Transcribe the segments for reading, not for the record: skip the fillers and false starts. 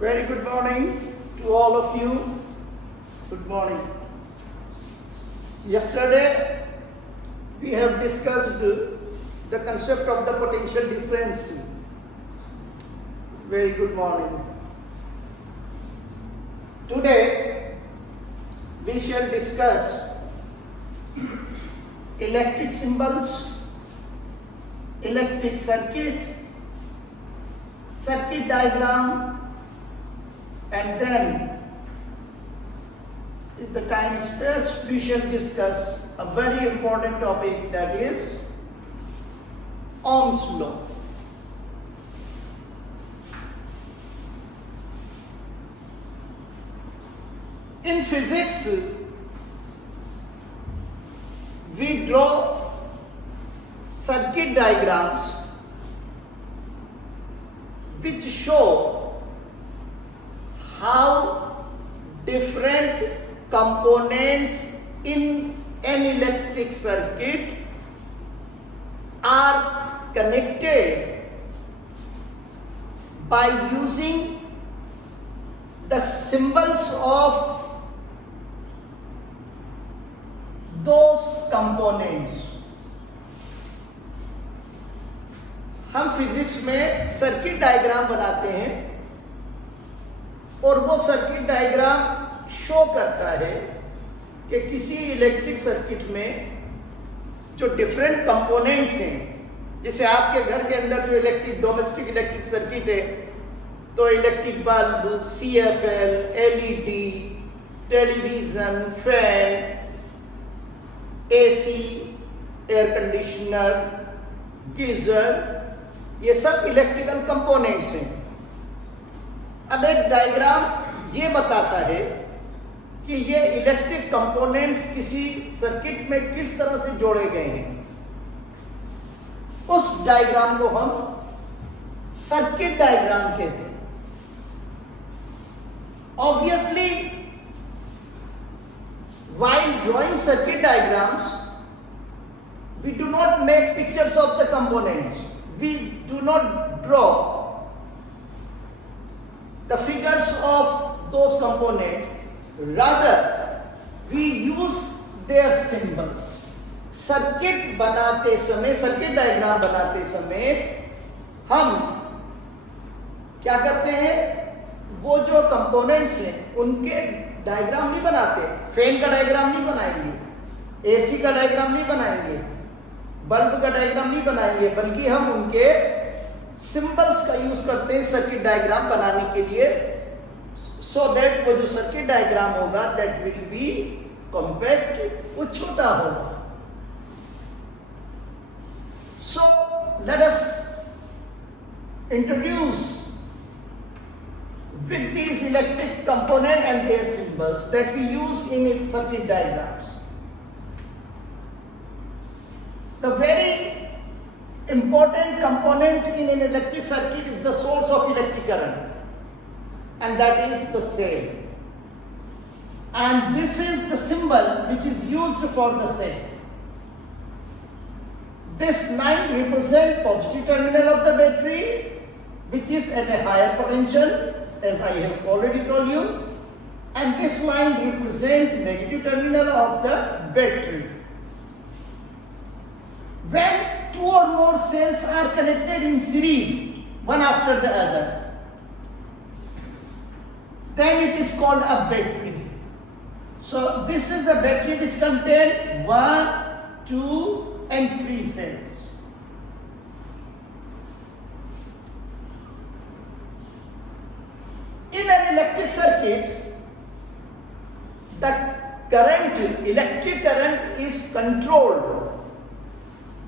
Very good morning to all of you. Good morning. Yesterday we have discussed the concept of the potential difference. Very good morning. Today we shall discuss electric symbols, electric circuit, circuit diagram, and then, if the time spares, we shall discuss a very important topic, that is Ohm's law. In physics, we draw circuit diagrams which show how different components in an electric circuit are connected by using the symbols of those components. हम physics में circuit diagram बनाते हैं और वो circuit diagram show करता है कि किसी इलेक्ट्रिक सर्किट में जो डिफरेंट कंपोनेंट्स हैं, जैसे आपके घर के अंदर जो इलेक्ट्रिक डोमेस्टिक इलेक्ट्रिक सर्किट है, तो electric bulb, CFL, LED, television, fan, AC, air conditioner, geyser, ये सब इलेक्ट्रिकल कंपोनेंट्स हैं। अब एक डायग्राम ये बताता है कि ये इलेक्ट्रिक कंपोनेंट्स किसी सर्किट में किस तरह से जोड़े गए हैं। उस डायग्राम को हम सर्किट डायग्राम कहते हैं। Obviously while drawing circuit diagrams, we do not make pictures of the components. We do not draw the figures of those components. Rather, we use their symbols. Circuit बनाते समय, circuit diagram बनाते समय हम क्या करते हैं, वो जो कंपोनेंट्स हैं उनके डायग्राम नहीं बनाते। फैन का डायग्राम नहीं बनाएंगे, AC का डायग्राम नहीं बनाएंगे, बल्ब का डायग्राम नहीं बनाएंगे, बल्कि हम उनके सिंबल्स का यूज करते हैं सर्किट डायग्राम बनाने के लिए, सो दैट वो जो सर्किट डायग्राम होगा दैट विल बी कॉम्पैक्ट, वो छोटा होगा। So let us introduce with these electric component and their symbols that we use in circuit diagrams. The very important component in an electric circuit is the source of electric current, and that is the cell. And this is the symbol which is used for the cell. This line represents positive terminal of the battery, which is at a higher potential, as I have already told you, and this line represents negative terminal of the battery. When two or more cells are connected in series, one after the other, then it is called a battery. So this is a battery which contains 1, 2 and 3 cells. In an electric circuit, the current, electric current is controlled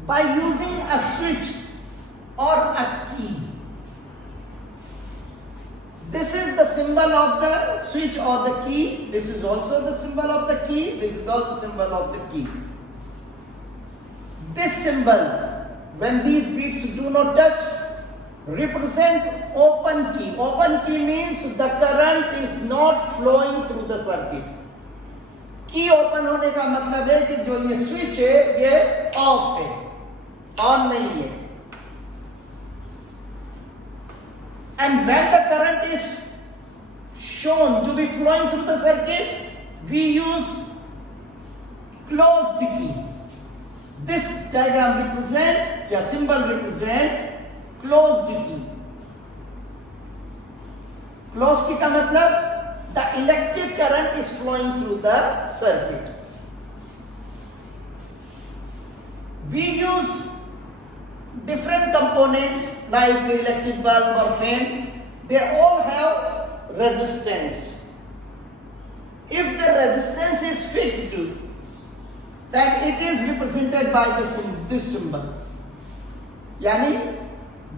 by using a switch or a key. This is the symbol of the switch or the key. This is also the symbol of the key. This is also the symbol of the key. This symbol, when these beads do not touch, represent open key. Open key means the current is not flowing through the circuit. की open होने का मतलब है कि जो ये switch है ये ऑफ है, ऑन नहीं है. And when the current is shown to be flowing through the circuit, we use closed key. This diagram represent, या symbol represent closed key. Closed key का मतलब the electric current is flowing through the circuit. We use different components like electric bulb or fan. They all have resistance. If the resistance is fixed, then it is represented by this symbol. Yani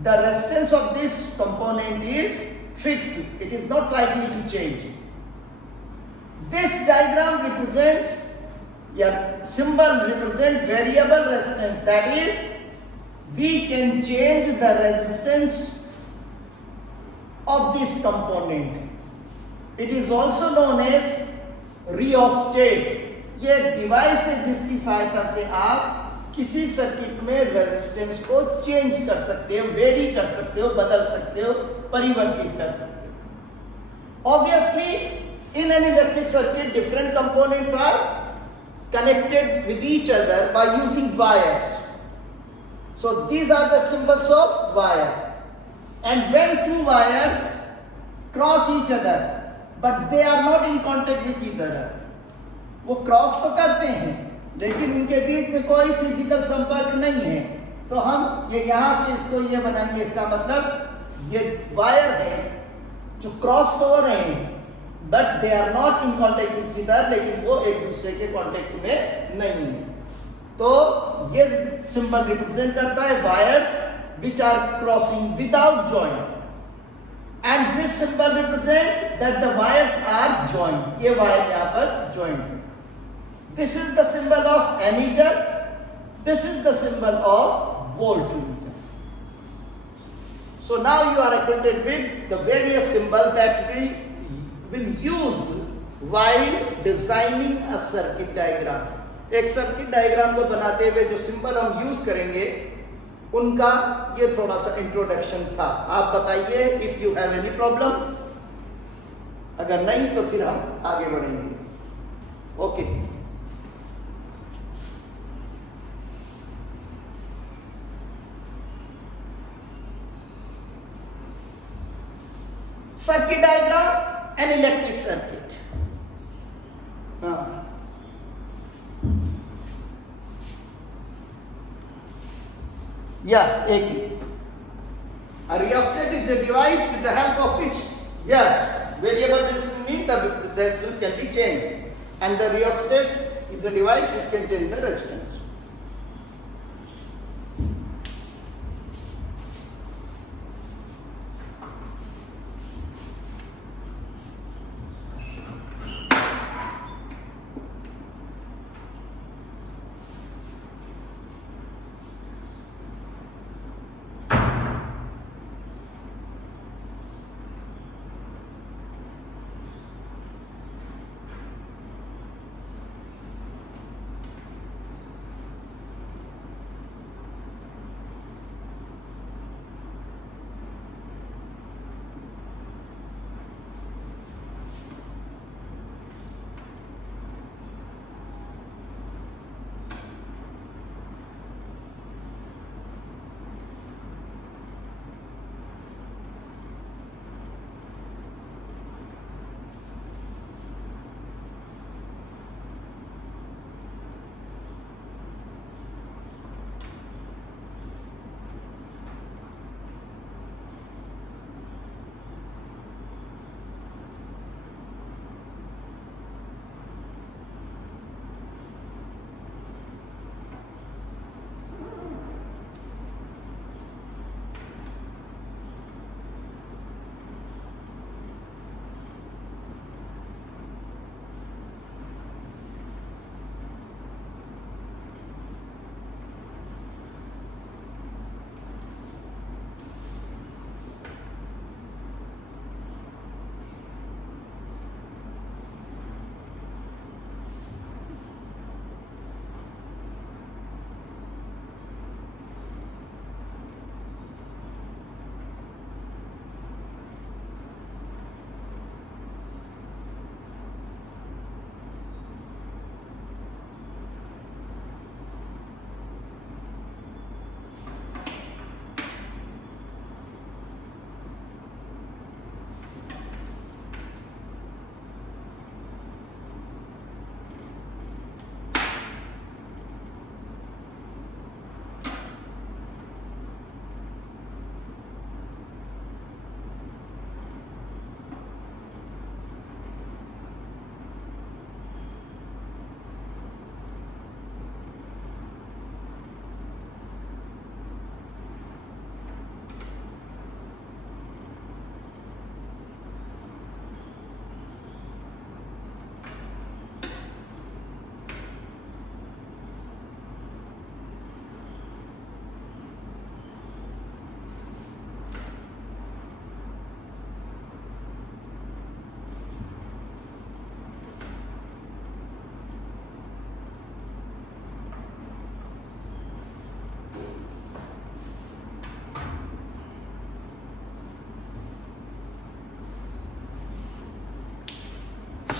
the resistance of this component is fixed. It is not likely to change. This diagram represents, symbol represents variable resistance. That is, we can change the resistance of this component. It is also known as rheostat. ये device है जिसकी सहायता से आप किसी circuit में resistance को change कर सकते हो, वेरी कर सकते हो, बदल सकते हो, परिवर्तित कर सकते हो. Obviously, in an electric circuit, different components are connected with each other by using wires. So these are the symbols of wire. And when two wires cross each other, but they are not in contact with each other, वो cross तो करते हैं लेकिन उनके बीच में कोई physical संपर्क नहीं है, तो हम ये यहां से इसको ये बनाएंगे. इसका मतलब ये वायर है जो क्रॉस तो हो रहे हैं, but they are not in contact with each other, लेकिन वो एक दूसरे के कॉन्टेक्ट में नहीं है. तो ये सिंबल रिप्रेजेंट करता है wires which are crossing without joint. And this symbol represent that the wires are joint. ये वायर यहां पर joint. This is the symbol of ammeter. This is the symbol of voltmeter. So now you are acquainted with the various symbols that we will use while designing a circuit diagram. एक circuit diagram को बनाते हुए जो symbol हम use करेंगे उनका ये थोड़ा सा इंट्रोडक्शन था. आप बताइए if you have any problem. अगर नहीं तो फिर हम आगे बढ़ेंगे. Okay. Circuit diagram and electric circuit. Yeah, a rheostat is a device with the help of which, variable resistance means the resistance can be changed, and the rheostat is a device which can change the resistance.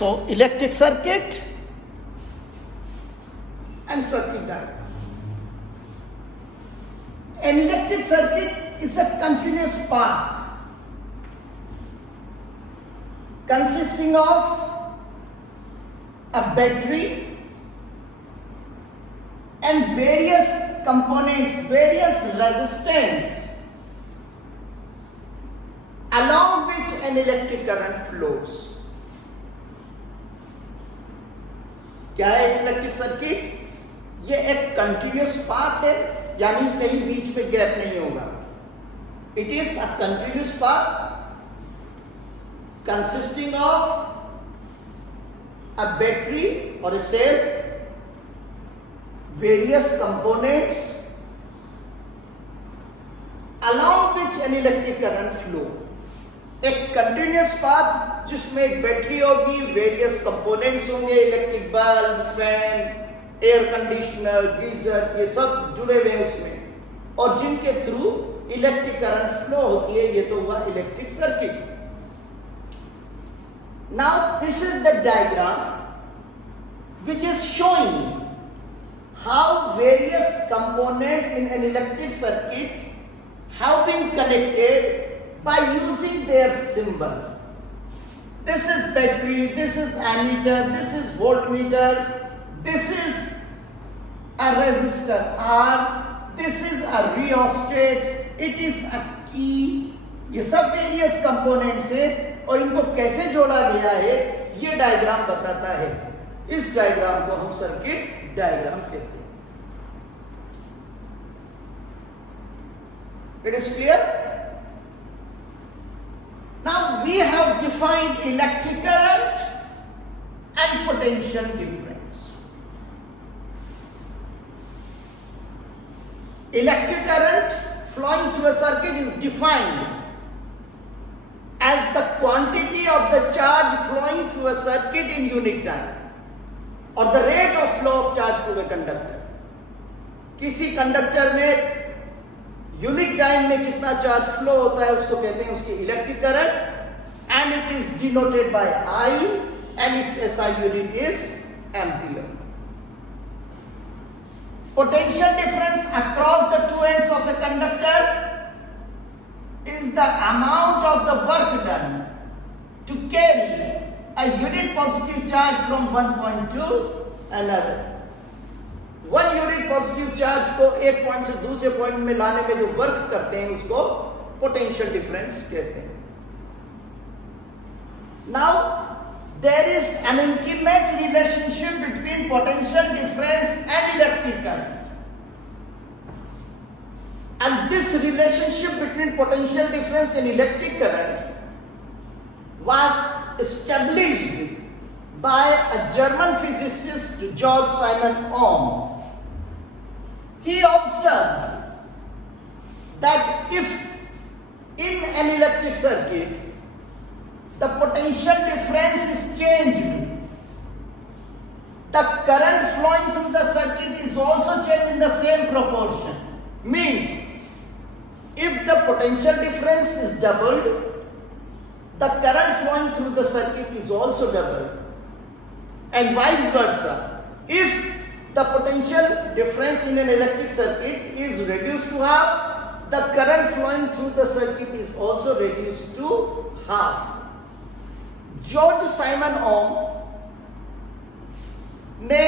So electric circuit and circuit diagram. An electric circuit is a continuous path consisting of a battery and various components, various resistance along which an electric current flows. क्या है electric circuit? ये एक continuous path है, यानी कहीं बीच में gap नहीं होगा. It is a continuous path consisting of a battery or a cell, various components along which an electric current flow. एक कंटिन्यूस पाथ जिसमें एक बैटरी होगी, वेरियस कंपोनेंट्स होंगे, electric bulb, fan, air conditioner, geyser, ये सब जुड़े हुए हैं उसमें, और जिनके थ्रू इलेक्ट्रिक करंट फ्लो होती है. ये तो हुआ electric circuit. Now this is the diagram which is showing how various components in an electric circuit have been connected by using their symbol. This is battery, this is ammeter, this is voltmeter, this is a resistor R, this is a rheostat, it is a key. ये सब various components है और इनको कैसे जोड़ा गया है ये डायग्राम बताता है. इस डायग्राम को हम सर्किट डायग्राम कहते हैं. It is clear? Now we have defined electric current and potential difference. Electric current flowing through a circuit is defined as the quantity of the charge flowing through a circuit in unit time, or the rate of flow of charge through a conductor. किसी conductor में unit time में कितना charge flow होता है उसको कहते हैं उसकी electric current, and it is denoted by I and its SI unit is ampere. Potential difference across the two ends of a conductor is the amount of the work done to carry a unit positive charge from one point to another. One unit positive charge को एक point से दूसरे point में लाने में जो work करते हैं उसको पोटेंशियल डिफरेंस कहते हैं. Now there is an intimate relationship between potential difference and electric current. And this relationship between potential difference and electric current was established by a German physicist, Georg Simon Ohm. He observed that if in an electric circuit the potential difference is changed, the current flowing through the circuit is also changed in the same proportion. Means, if the potential difference is doubled, the current flowing through the circuit is also doubled, and vice versa. If the potential difference in an electric circuit is reduced to half, the current flowing through the circuit is also reduced to half. George Simon Ohm ने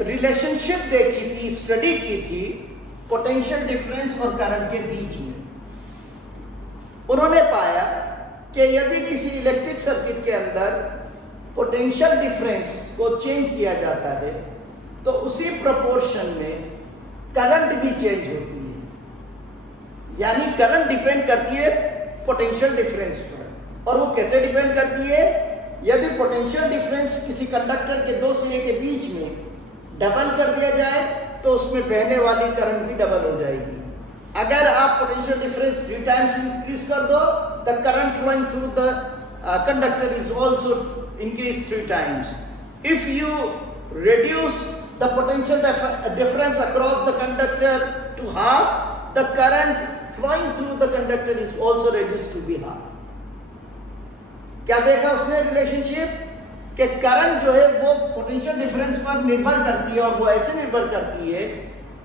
relationship देखी थी, study की थी potential difference और current के बीच में. उन्होंने पाया कि यदि किसी इलेक्ट्रिक सर्किट के अंदर पोटेंशियल डिफरेंस को चेंज किया जाता है तो उसी प्रोपोर्शन में करंट भी चेंज होती है. यानी करंट डिपेंड करती है पोटेंशियल डिफरेंस पर. और वो कैसे डिपेंड करती है? यदि पोटेंशियल डिफरेंस किसी कंडक्टर के दो सिरे के बीच में डबल कर दिया जाए तो उसमें बहने वाली करंट भी डबल हो जाएगी. अगर आप पोटेंशियल डिफरेंस 3 टाइम्स इंक्रीज कर दो, the current flowing through the conductor is also increase 3 times. If you reduce the potential difference across the conductor to half, the current flowing through the conductor is also reduced to be half. क्या देखा उसने relationship? कि current जो है वो potential difference पर निर्भर करती है, और वो ऐसे निर्भर करती है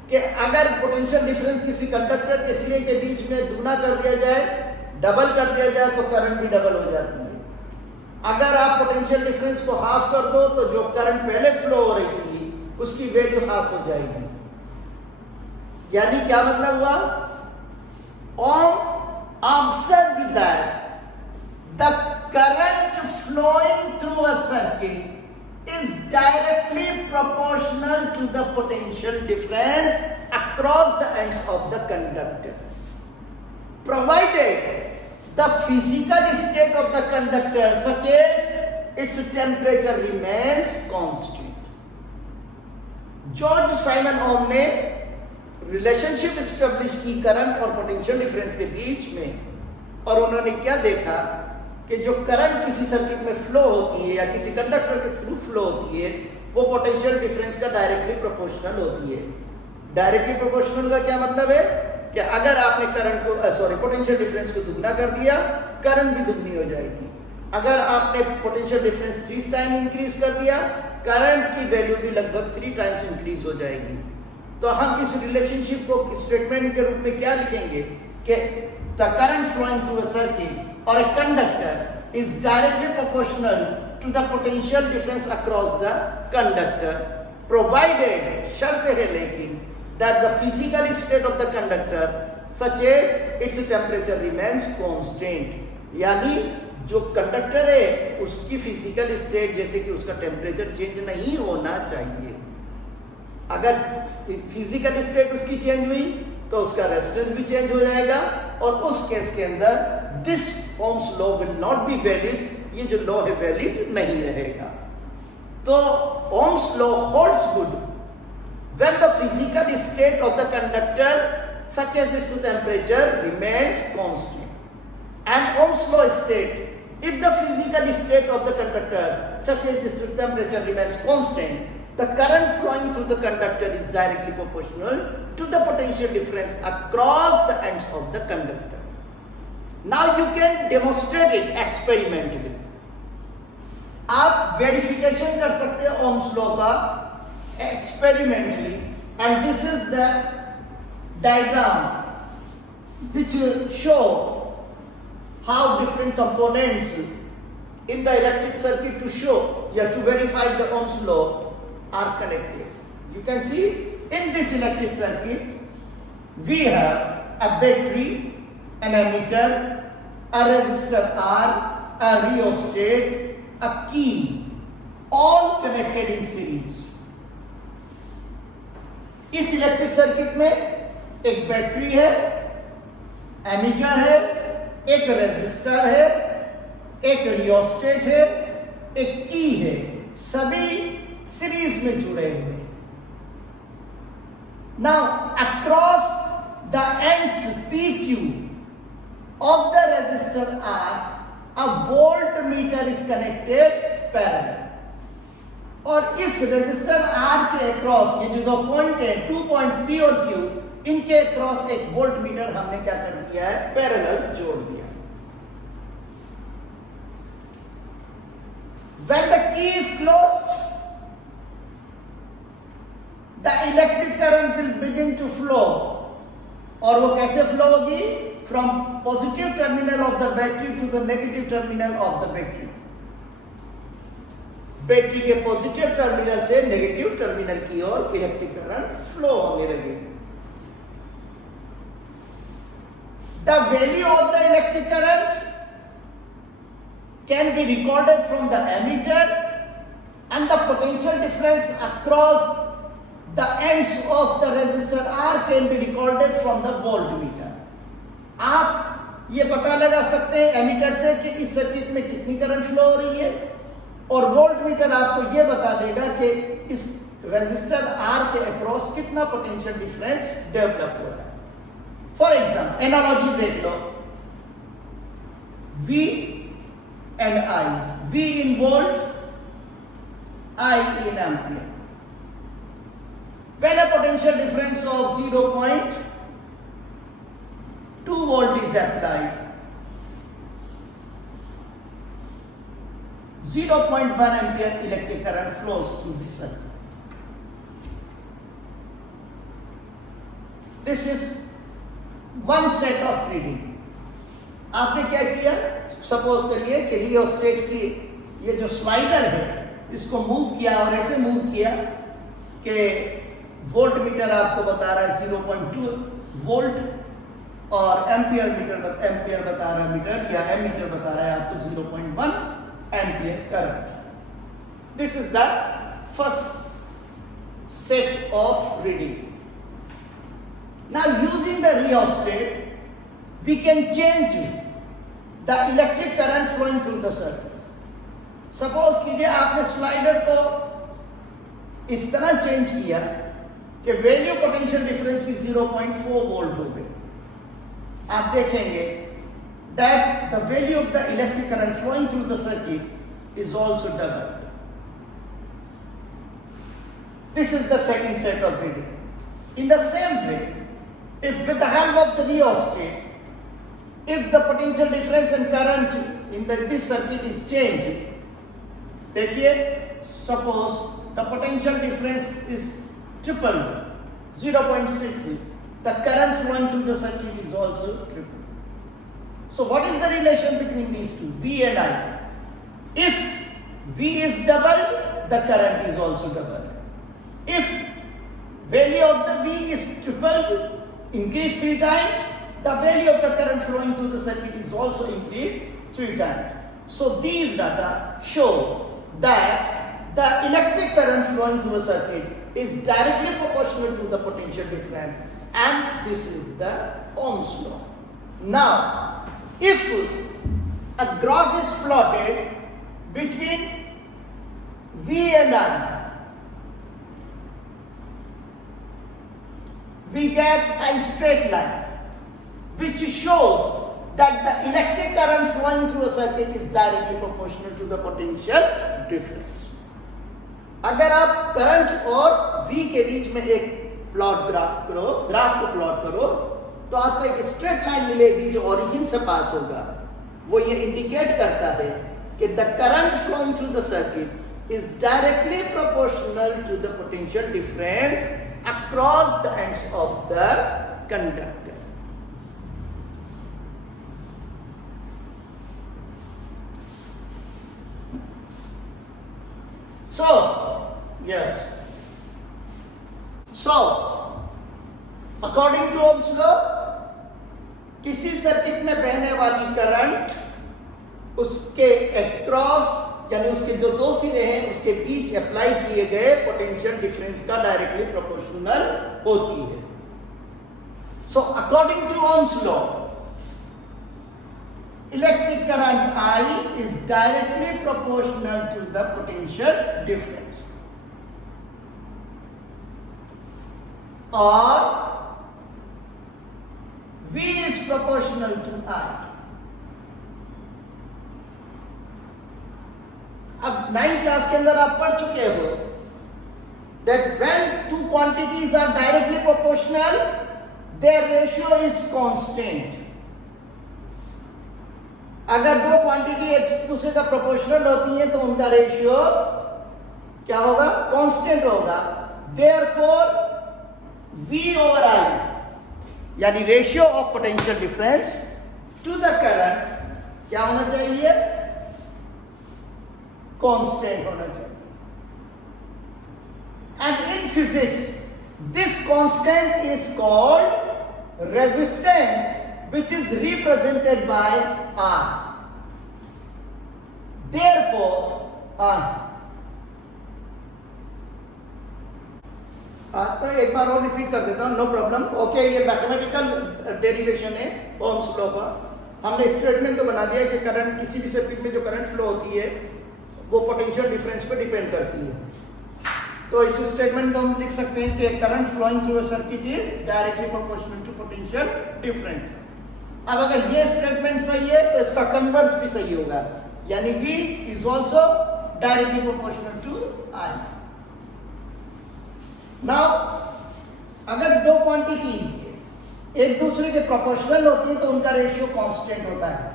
कि अगर पोटेंशियल डिफरेंस किसी कंडक्टर के सिरे के बीच में दुगना कर दिया जाए, डबल कर दिया जाए, तो करंट भी डबल हो जाती है। अगर आप पोटेंशियल डिफरेंस को हाफ कर दो तो जो करंट पहले फ्लो हो रही थी उसकी वैल्यू हाफ हो जाएगी। यानी क्या मतलब हुआ? Observe that the current flowing through a circuit is directly proportional to the potential difference across the ends of the conductor, provided the physical state of the conductor, such as its temperature, remains constant. George Simon Ohm ने relationship establish की current और potential difference के बीच में, और उन्होंने क्या देखा कि जो करंट किसी सर्किट में फ्लो होती है या किसी कंडक्टर के थ्रू फ्लो होती है वो पोटेंशियल डिफरेंस का डायरेक्टली प्रोपोर्शनल होती है। डायरेक्टली प्रोपोर्शनल का क्या मतलब है कि अगर आपने करंट को पोटेंशियल डिफरेंस को दुगना कर दिया, करंट भी दुगनी हो जाएगी। अगर आपने पोटेंशियल डिफरेंस 3 टाइम इंक्रीज कर दिया, करंट की वैल्यू भी लगभग 3 टाइम्स इंक्रीज हो जाएगी। तो हम इस रिलेशनशिप को स्टेटमेंट के रूप में क्या लिखेंगे कि the current flowing through a circuit or a conductor is directly proportional to the potential difference across the conductor, provided शर्त है लेकिन that the physical state of the conductor such as its temperature remains constant, यानी जो conductor है उसकी physical state जैसे कि उसका टेम्परेचर चेंज नहीं होना चाहिए। अगर फिजिकल स्टेट उसकी चेंज हुई तो उसका रेजिस्टेंस भी चेंज हो जाएगा, और उस केस के अंदर this Ohm's law will not be valid, ये जो लॉ है वैलिड नहीं रहेगा। तो Ohm's law holds good when the physical state of the conductor such as its temperature remains constant, and Ohm's law state if the physical state of the conductor such as its temperature remains constant, the current flowing through the conductor is directly proportional to the potential difference across the ends of the conductor. Now you can demonstrate it experimentally. आप verification कर सकते हैं Ohm's law का experimentally, and this is the diagram which show how different components in the electric circuit to show to verify the Ohm's law are connected. You can see in this electric circuit we have a battery, an ammeter, a resistor R, a rheostat, a key, all connected in series. इस electric circuit में एक battery है, ammeter है, एक resistor है, एक rheostat है, एक की है, सभी सीरीज में जुड़े हुए। Now across the ends PQ of the resistor R, a voltmeter is connected parallel, और इस रेजिस्टर R के अक्रॉस ये जो दो पॉइंट है 2 पॉइंट P और Q, इनके अक्रॉस एक वोल्टमीटर हमने क्या कर दिया है, पैरेलल जोड़ दिया। When the key is closed, the electric current will begin to flow, और वो कैसे फ्लो होगी? From positive terminal of the battery to the negative terminal of the battery. Battery के पॉजिटिव टर्मिनल से नेगेटिव टर्मिनल की ओर electric current flow होने लगेगी। The value of the electric current can be recorded from the ammeter, and the potential difference across the ends of the resistor R can be recorded from the voltmeter. आप ये पता लगा सकते हैं ammeter से कि इस सर्किट में कितनी करंट फ्लो हो रही है, और वोल्टमीटर आपको ये बता देगा कि इस रेजिस्टर R के अक्रॉस कितना पोटेंशियल डिफरेंस डेवलप हो रहा है। फॉर एग्जाम्पल एनालॉजी देख लो, V and I, V in volt, I in ampere. When a potential difference of 0.2 volt is applied, 0.1 ampere electric current flows through this circuit. This is one set of reading. आपने क्या किया, suppose करिए कि rheostat की ये जो slider है इसको मूव किया और ऐसे मूव किया कि वोल्ट मीटर आपको बता रहा है 0.2 वोल्ट और एम्पियर बता रहा है मीटर या एमीटर बता रहा है आपको 0.1 ampere current. This is the first set of reading. Now using the rheostat, we can change the electric current flowing through the circuit. Suppose कीजिए आपने स्लाइडर को इस तरह चेंज किया कि वैल्यू पोटेंशियल डिफरेंस की 0.4 वोल्ट हो गई. आप देखेंगे that the value of the electric current flowing through the circuit is also double. This is the second set of reading. In the same way, if with the help of the rheostat, if the potential difference in current in this circuit is changed, देखिए, suppose the potential difference is tripled, 0.6, the current flowing through the circuit is also tripled. So what is the relation between these two, V and I? If V is double, the current is also double. If value of the V is tripled, increase 3 times, the value of the current flowing through the circuit is also increased 3 times. So these data show that the electric current flowing through a circuit is directly proportional to the potential difference, and this is the Ohm's law. Now, if a graph is plotted between V and I, we get a straight line which shows that the electric current flowing through a circuit is directly proportional to the potential difference. अगर आप current और V के बीच में एक graph को plot करो तो आपको एक स्ट्रेट लाइन मिलेगी जो ओरिजिन से पास होगा. वो ये इंडिकेट करता है कि the current flowing through the circuit is directly proportional to the potential difference across the ends of the conductor. So, yes. So, according to Ohm's law, किसी सर्किट में बहने वाली करंट उसके अक्रॉस यानी उसके जो दो सिरे हैं उसके बीच अप्लाई किए गए पोटेंशियल डिफरेंस का डायरेक्टली प्रोपोर्शनल होती है. So according to Ohm's law, electric current I is directly proportional to the potential difference, or V is proportional to I. अब 9th क्लास के अंदर आप पढ़ चुके हो that when two quantities are directly proportional, their ratio is constant. अगर दो quantity एक दूसरे का प्रोपोर्शनल होती है तो उनका रेशियो क्या होगा? कांस्टेंट होगा. Therefore, V over I यानी ratio of potential difference to the current क्या होना चाहिए? कांस्टेंट होना चाहिए. And in physics, this constant is called resistance, which is represented by R. Therefore, तो एक बार और रिपीट कर देता हूं, नो प्रॉब्लम. ओके, ये मैथमेटिकल डेरिवेशन है ओम्स लॉ का. हमने स्टेटमेंट तो बना दिया कि करंट किसी भी सर्किट में जो करंट फ्लो होती है वो पोटेंशियल डिफरेंस पे डिपेंड करती है. तो इस स्टेटमेंट को हम लिख सकते हैं कि current flowing through a circuit is directly proportional to potential difference. अब अगर ये स्टेटमेंट सही है तो इसका कन्वर्स भी सही होगा, यानी V is also directly proportional to I. Now अगर दो क्वांटिटी एक दूसरे के प्रोपोर्शनल होती है तो उनका रेशियो कांस्टेंट होता है.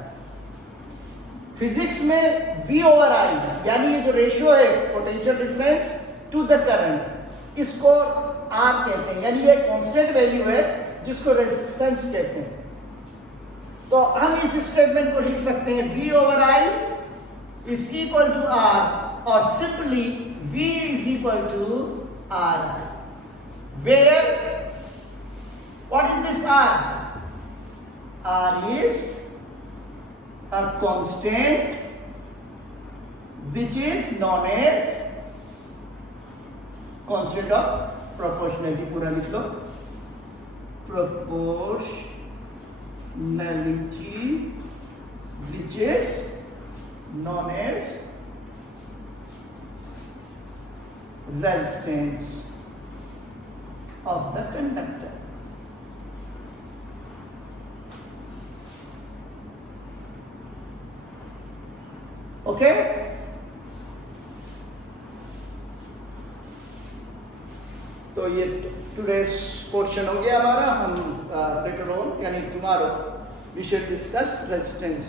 फिजिक्स में V ओवर I यानी ये जो रेशियो है potential difference to the current, इसको R कहते हैं, यानी ये कांस्टेंट वैल्यू है जिसको रेजिस्टेंस कहते हैं। तो हम इस स्टेटमेंट को लिख सकते हैं V over I is equal to R, और simply V is equal to RI, where what is this R? R is a constant which is known as constant of proportionality, पूरा लिख लो, proportionality which is known as resistance of the conductor. Okay, तो ये today's portion हो गया हमारा। हम later on यानी tomorrow we should discuss resistance.